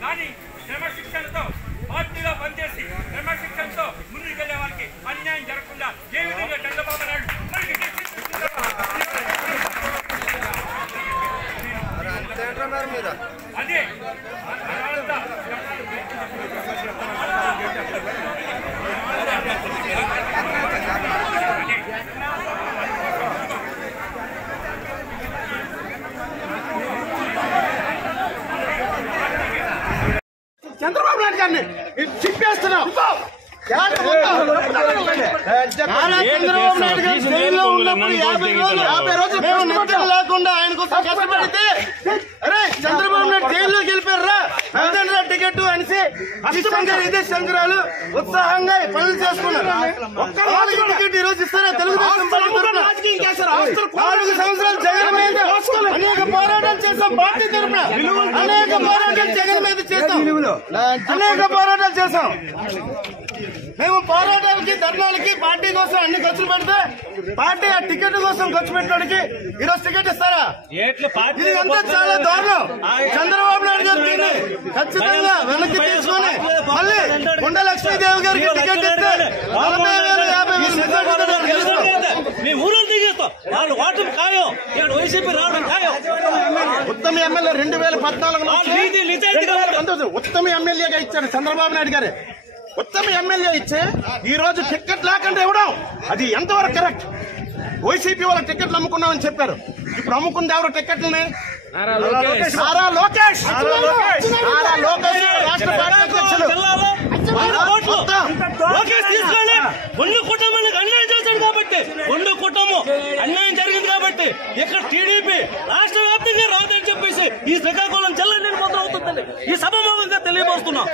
కానీ క్రమశిక్షణతో పార్టీలో పనిచేసి క్రమశిక్షణతో ముందుకెళ్లే వారికి అన్యాయం జరగకుండా ఏ విధంగా చంద్రబాబు నాయుడు అదే చంద్రబాబు నాయుడు గారిని చిప్పేస్తున్నాం. చంద్రబాబు నాయుడు గారు జైల్లో ఉన్నప్పుడు 50 రోజులు మేము నిద్ర లేకుండా ఆయన కోసం కష్టపడితే అరే చంద్రబాబు నాయుడు జైల్లోకి వెళ్ళిపోయారా వెళ్తారా టికెట్ అనేసి ఇదే శంకరాలు ఉత్సాహంగా పనులు చేసుకున్నారు. ఒక్క టికెట్ ఈ రోజు ఇస్తారా? తెలుగుదేశం 4 సంవత్సరాలు జగన్ మీద అనేక పోరాటాలు చేస్తాం. పార్టీ తరఫున అనేక పోరాటాలు జగన్ మీద చేస్తాం. అనేక పోరాటాలు చేస్తాం. మేము పోరాటాలకి ధర్నాలకి పార్టీ కోసం అన్ని ఖర్చులు పెడితే పార్టీ ఆ టికెట్ కోసం ఖర్చు పెట్టడానికి ఈరోజు టికెట్ ఇస్తారా? ఇది అంతా చాలా దారుణం. చంద్రబాబు నాయుడు గారు దీన్ని ఖచ్చితంగా వెనక్కి తీసుకుని మళ్ళీ కొండ లక్ష్మీదేవి గారికి టికెట్ ఇస్తే 40,000 50,000 ఉత్తమ ఎమ్మెల్యే 2014 ఉత్తమ ఎమ్మెల్యేగా ఇచ్చాడు చంద్రబాబు నాయుడు గారు. ఉత్తమ ఎమ్మెల్యే ఇచ్చే ఈ రోజు టికెట్ లేకుండా ఇవ్వడం అది ఎంతవరకు కరెక్ట్? వైసీపీ వాళ్ళకి టికెట్లు అమ్ముకున్నామని చెప్పారు. ఇప్పుడు అమ్ముకుంది ఎవరు టికెట్లని? నారా లోకేష్ రాష్ట్ర పార్టీ అధ్యక్షులు. కుటుంబానికి అన్యాయం చేశాడు కాబట్టి కుటుంబం అన్యాయం జరిగింది కాబట్టి ఇక్కడ టీడీపీ రాష్ట్ర వ్యాప్తంగా రాదని చెప్పేసి ఈ శ్రీకాకుళం జిల్లా నిర్మాతం అవుతుందని ఈ సభాముఖంగా తెలియబోస్తున్నాం.